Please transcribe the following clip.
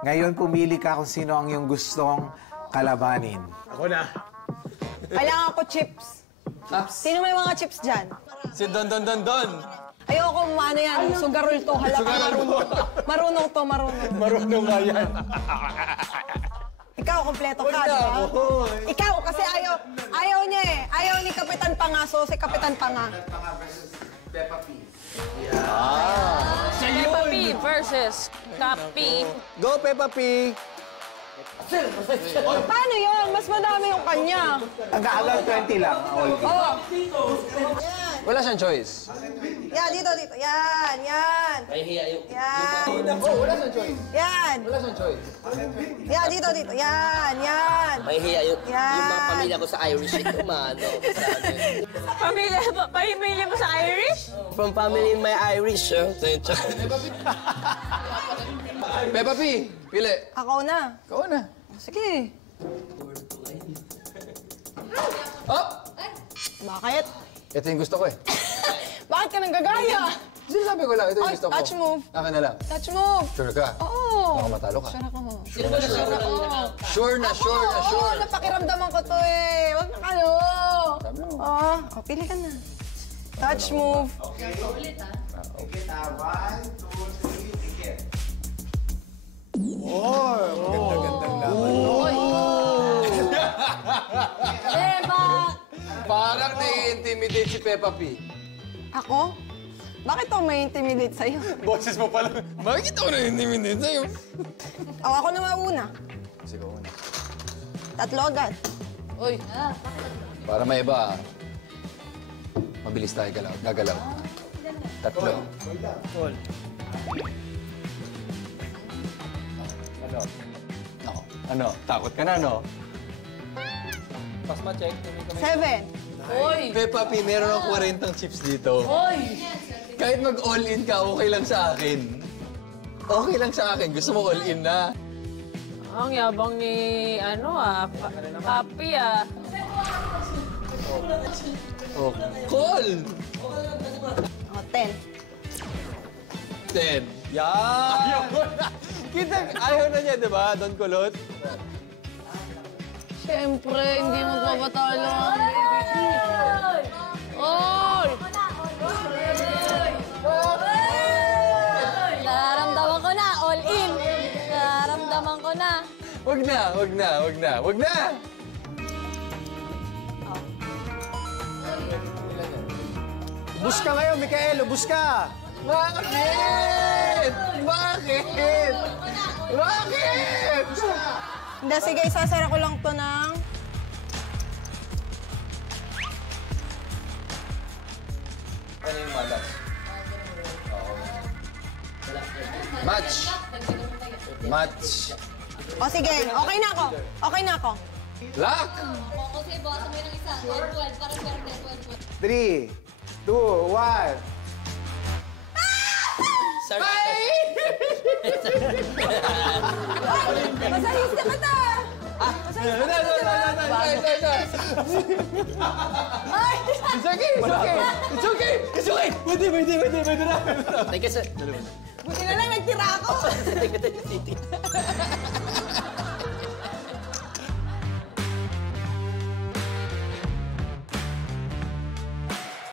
Ngayon, pumili ka kung sino ang iyong gustong kalabanin. Ako na. Kailangan ko chips. Sino may mga chips dyan? Si Don. Ayoko ano yan, sugarol to. Halata, marunong. Marunong to, marunong. Marunong nga yan. Ikaw, kompleto ka, di ba? Ikaw, kasi ayaw niya eh. Ayaw ni Kapitan Panga, so si Kapitan Panga. Peppa P. Peppa P versus Cappy. Go, Peppa P! Paano yun? Mas madami yung kanya. Hanggang 20 lang. All good. Oh. Wala siyang choice. Yan, dito. Yan. Yan. Wala siyang choice. Yan. Wala siyang choice. Yan, dito. Yan. May hiya yung Yan. mga pamilya ko sa Irish ito, mano. Pamilya mo sa Irish? From family in my Irish, Peppa P, pili. Ako na. Ikaw na. Sige. Oh! Bakit? Ito yung gusto ko eh. Bakit ka nanggagaya? Sinasabi ko lang, ito yung gusto ko. Touch move. Akin na lang. Touch move. Sure ka? Oo. Baka matalo ka. Sure ako. Sure na. Oo, napakiramdaman ko to eh. Huwag na kayo. Sabi mo. Oo, pili ka na. Touch move. Ticket na. 1, 2, 3, ticket. Ganda-gandang laban. Diba? Parang nai-intimidate si Peppa P. Ako? Bakit ako may intimidate sa'yo? Boses mo pala. Bakit ako nai-intimidate sa'yo? O, ako na mauna. Sige, una. Tatlo agad. Uy. Para may iba, mabilis tayo gagalaw. Tatlo. Ano? Takot ka na, no? 7. Uy. Peppa P, meron akong 40 chips dito. Uy. Kahit mag-all-in ka, okay lang sa akin. Okay lang sa akin. Gusto mo all-in na. Ang yabang ni, Cappy Oh, call! O, 10. 10. Yan! Kita, ayaw na niya, di ba, Don Kulot? Siyempre, hindi magpapatalo ang baby. Oy! Nararamdaman ko na, all in. Nararamdaman ko na. Wag na! Ubus ka ngayon, Mikael. Ubus ka. Bakit? Hindi, sige, isasara ko lang to ng... Ano yung malas? Match. O, sige. Okay na ako. Lock! Kasi boss, may nang isa. 12, parang meron 12. 3, 2, 1. Masahista ka ta! It's okay! Pwede na! Thank you, sir. Buti na lang, nagtira ako. Thank you, Titi.